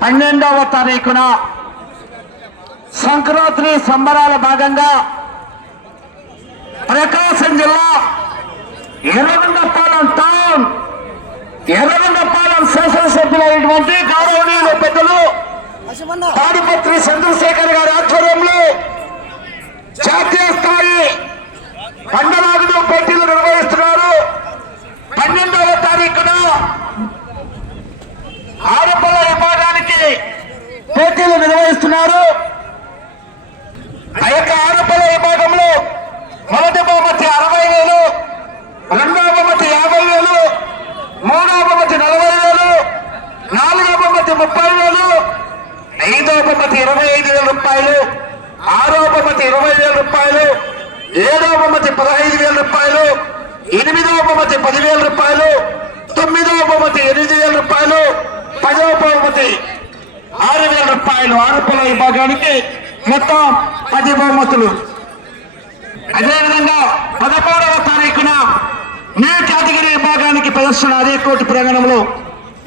పన్నెండవ తారీఖున సంక్రాంతి సంబరాల భాగంగా ప్రకాశం జిల్లా ఎర్రగొండపాలెం టౌన్ ఎర్రగొండపాలెం శాసనసభ్యులైనటువంటి గౌరవనీయుల పెద్దలు తాడిపత్రి చంద్రశేఖర్ గారి ఆధ్వర్యంలో జాతీయ స్థాయి పండలాగుడు పోటీలు నిర్వహిస్తున్నారు పన్నెండవ తారీఖున ఆడపల్ల విభాగానికి చేస్తున్నారు. ఆ యొక్క ఆడపల్ల విభాగంలో మొదటి బహుమతి అరవై వేలు రెండవ బహుమతి యాభై వేలు మూడవ బహుమతి నలభై వేలు నాలుగవ బహుమతి ముప్పై వేలు ఐదవ బహుమతి ఇరవై ఐదు వేల రూపాయలు ఆరవ బహుమతి ఇరవై వేల రూపాయలు ఏడవ బహుమతి పదహైదు వేల రూపాయలు ఎనిమిదవ బహుమతి పదివేల రూపాయలు తొమ్మిదవ బహుమతి ఎనిమిది వేల రూపాయలు పదవ బహుమతి ఆరు రూపాయలు ఆడపిల్ల విభాగానికి మొత్తం పది బహుమతులు. అదేవిధంగా పదమూడవ తారీఖున న్యూ కేటగిరీ విభాగానికి ప్రదర్శన అదే కోటి ప్రాంగణంలో.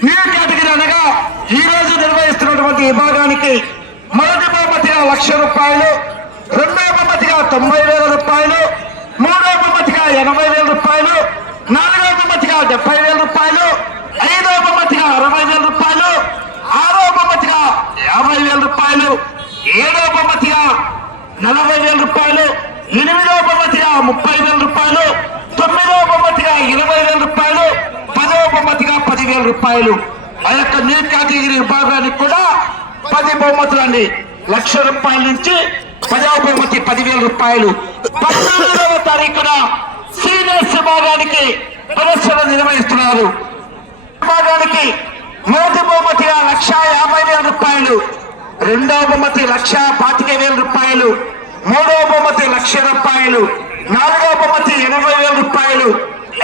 న్యూ కేటగిరీ అనగా ఈ రోజు నిర్వహిస్తున్నటువంటి విభాగానికి మొదటి బహుమతిగా లక్ష రూపాయలు రెండవ బహుమతిగా తొంభై వేల రూపాయలు మూడవ బహుమతిగా ఎనభై వేల రూపాయలు నాలుగవ బహుమతిగా డెబ్బై వేల రూపాయలు ఐదవ బహుమతిగా అరవై వేల రూపాయలు ఆరవ బహుమతిగా యాభై వేల రూపాయలు ఏడవ బహుమతిగా నలభై వేల రూపాయలు ఎనిమిదవ బహుమతిగా ముప్పై వేల రూపాయలు తొమ్మిదవ బహుమతిగా ఇరవై వేల రూపాయలు పదవ బహుమతిగా పదివేల రూపాయలు. ఆ యొక్క నీట్ కేటగిరీ విభాగానికి కూడా పది బహుమతులు అండి. లక్ష రూపాయల నుంచి పదవ బహుమతి పదివేల రూపాయలు. పద్నాలుగవ తారీఖున సీనియర్స్ విభాగానికి ప్రదర్శన నిర్వహిస్తున్నారు. విభాగానికి మొదటి బహుమతిగా లక్ష యాభై వేల రూపాయలు. రెండవ బహుమతి లక్ష పాతిక వేల రూపాయలు మూడవ బహుమతి లక్ష రూపాయలు నాలుగవ బహుమతి ఎనభై వేల రూపాయలు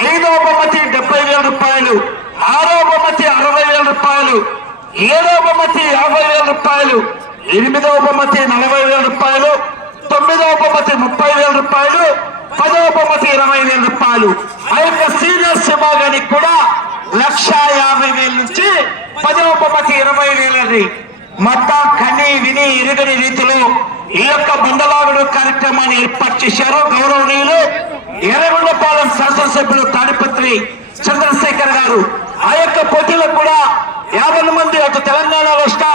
ఐదవ బహుమతి డెబ్బై వేల రూపాయలు ఆరవ బహుమతి అరవై వేల రూపాయలు ఏడవ బహుమతి యాభై వేల రూపాయలు ఎనిమిదవ బహుమతి నలభై వేల రూపాయలు తొమ్మిదవ బహుమతి ముప్పై వేల రూపాయలు పదవ బహుమతి ఇరవై వేల రూపాయలు. ఆ యొక్క సీనియర్స్ విభాగానికి కూడా లక్ష యాభై వేల నుంచి పదవ బహుమతి ఇరవై వేలని మొత్తం కని విని ఇరుగని రీతిలో ఈ యొక్క బండలాగుడు కార్యక్రమాన్ని ఏర్పాటు చేశారు. గౌరవనీయులు ఎర్రగొండపాలెం శాసనసభ్యులు తాడిపత్రి చంద్రశేఖర్ గారు. ఆ యొక్క పోటీలో కూడా యాభై మంది అటు తెలంగాణ రాష్ట్ర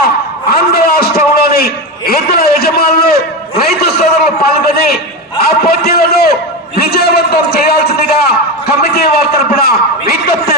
ఆంధ్ర రాష్ట్రంలోని ఇతర యజమానులు రైతు సోదరులు పాల్గొని ఆ పోటీలను విజయవంతం చేయాల్సిందిగా కమిటీ వారి తరపున విజ్ఞప్తి